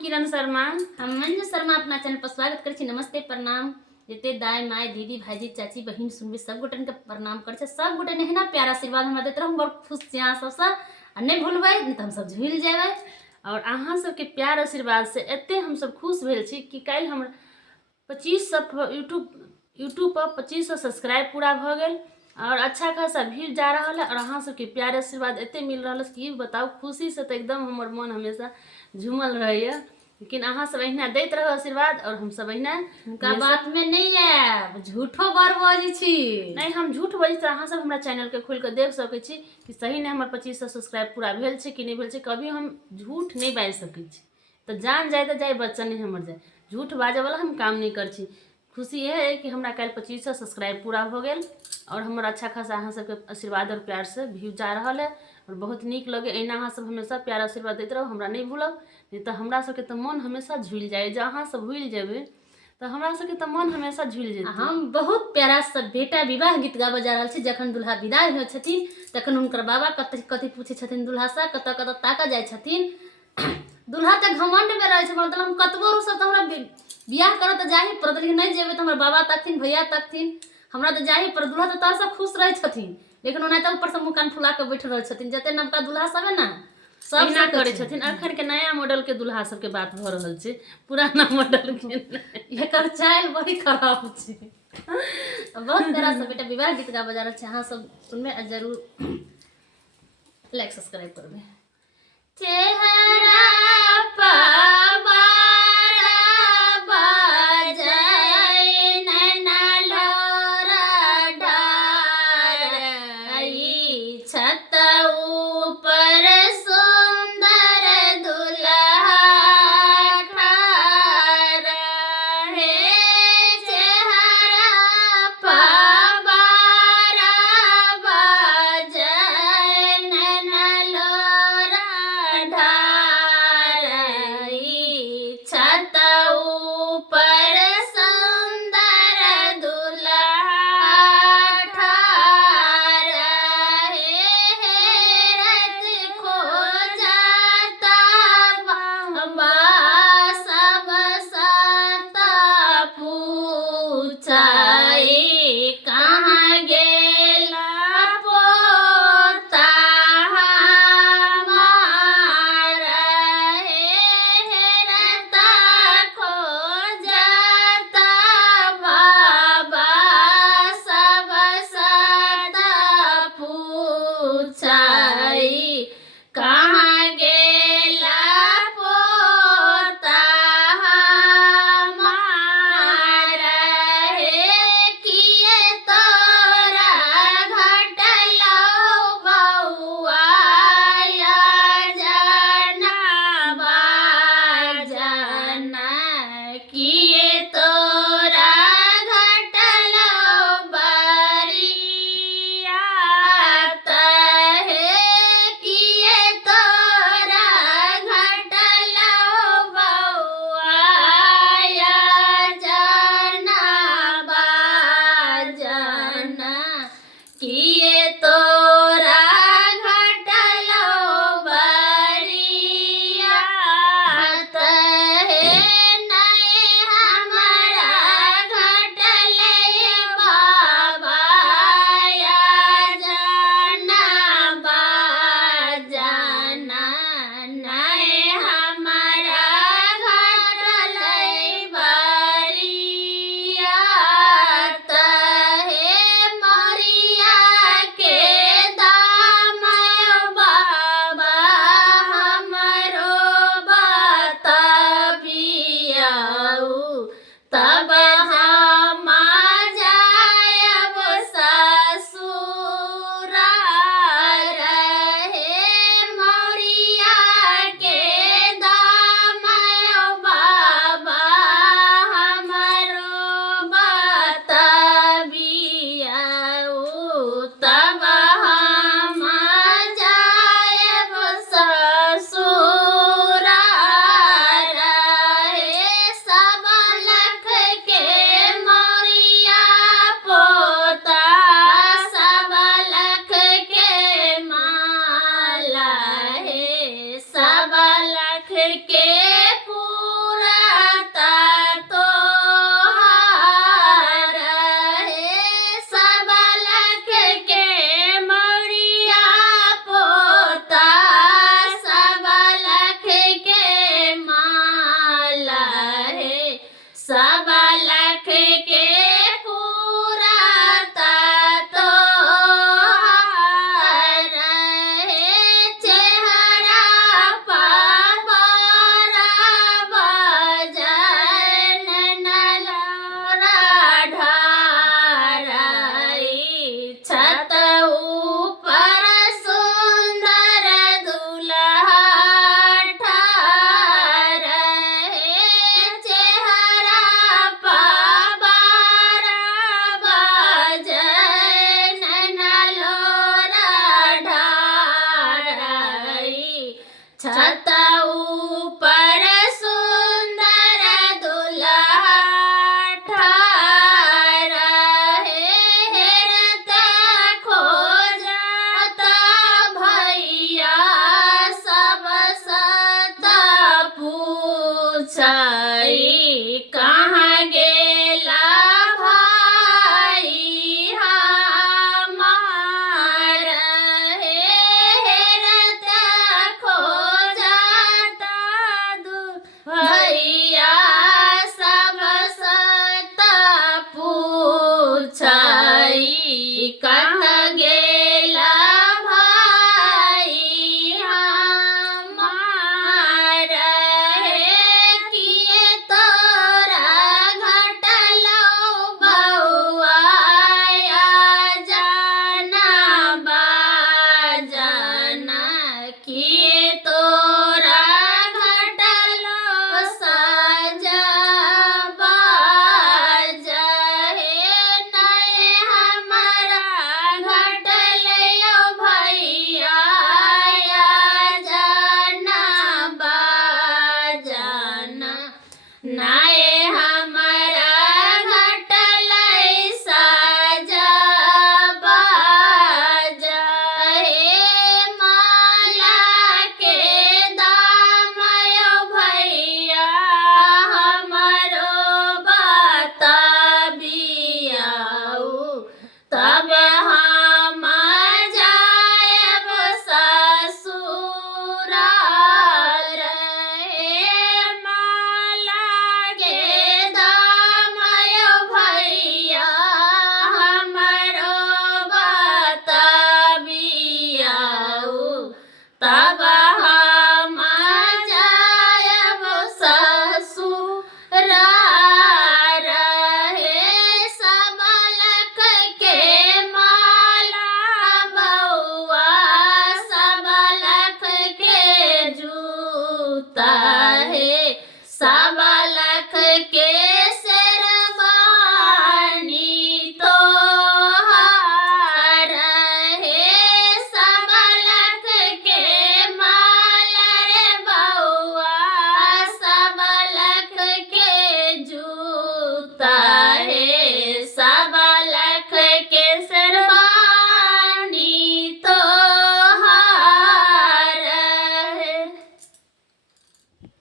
किरण शर्मा। हम मंजू शर्मा अपना चैनल पर स्वागत कर छी। नमस्ते प्रणाम जते दाई माय दीदी भाईजी चाची बहन सुनबे सब गोटन के प्रणाम कर छ। सब गोटे ने ना प्यार आशीर्वाद हमरा देत रहम, बहुत खुश छी अहाँ सब आ नहीं भूलबै नहीं त हम सब झूल जेबै। और अहाँ सबके प्यार आशीर्वाद से एते हम सब खुश भेल छी कि काल हम 2500 यूट्यूब पर 2500 सब्सक्राइब पूरा भ गेल और अच्छा खासा व्यू जा रहा है। और अहाँ सबके प्यार आशीर्वाद एते मिल रहा है कि बताओ, खुशी से तो एकदम हमर मन हमेशा झूमल रहे। लेकिन अहाँ सब अहिना दैत रहो आशीर्वाद और हम सब अहिना उनका बात में नहीं है, झूठो बार बाजी छी। नहीं, हम झूठ बजी तो अहाँ सब हमरा चैनल के खोल के देख सके छी कि सही ने हमर 2500 सब्सक्राइब पूरा भेल छै कि नहीं भेल छै। कभी हम झूठ नहीं बाजि सकै छी, तो जान जाए तो जाए, बच्चा नहीं हमर जाए। झूठ बाजे वाला हम काम नहीं कर छी। खुशी यह है कि हमरा कल 2500 सब्सक्राइब पूरा हो गए और हमर अच्छा खासा अहाँ सबके आशीर्वाद और प्यार से व्यू जा रहा है और बहुत नीक लगे। एना अहाँ सब हमेशा प्यार आशीर्वाद देते रहो, हमरा नहीं भूलब, नहीं तो हमरा सबके तो मन हमेशा झूल जाए। जब अहाँ सब भूल जेबे तो हमरा सबके तो मन हमेशा झूल जेतै। हम बहुत प्यारा सब बेटा विवाह गीत गाबे जा रहल छी। जखन दुल्हा विदाई हो छथिन तखन उनकर बाबा कथि कथि पूछे छथिन दुल्हा से, कत कत ताका जाय छथिन। दुल्हा त घमंड में रहे छै, मतलब हम कतबो रू सब त हमरा बियाह करत त जाही पर, लेकिन नहीं जेबे त हमर बाबा तकथिन भैया तकथिन, हमरा त जाही पर। दुल्हा त तरसा खुश रहे छथिन, लेकिन ओना त ऊपर से मुंह कान फुला के बैठ रहे छथिन। जते नवका दुल्हा सब है ना सब ना करे छथिन। अखन के नया मॉडल के दुल्हा सब के बात भ रहल छै, पुराना मॉडल के एकर चाल बड़ी खराब छै। बहुत प्यारा सब बेटा विवाह गीत गाबे जा रहल छै, अहाँ सब सुनबे आ जरूर लाइक सब्सक्राइब करबे। चेहरा छत ऊपर सुंदर दुल्हा ठाड़ है, चेहरा पवारा बाजन नलोरा ढार। छता ऊपर सुंदर दुल्हा ठाड़ा है, हेरता खोजता भैया सब सता पूछई कहाँ गेला भाई हमार हे, हेरता खोजता भैया सब सता पूछई कत गेला भाई हमार हे, किए तोरा घटलो बउआ जाना बाजना, किए तोरा घटलो साजा बाजा हे, नए हमारा घटलयो भैया जाना बाजना, नाए हमारा घटलै साजा बाजा हे, माला के दामयो भैया हमारो बताबियाऊ, तब हम जायब ससुराल हे, माला के दामयो भैया हमारो बताबियाऊ, तब हम जायब ससुराल हे, सबलख के माला बउआ सबलख के जूता हे, सबलख के शेरवानी तोहार हे, सबलख के माला रे बउआ सबलख के जूता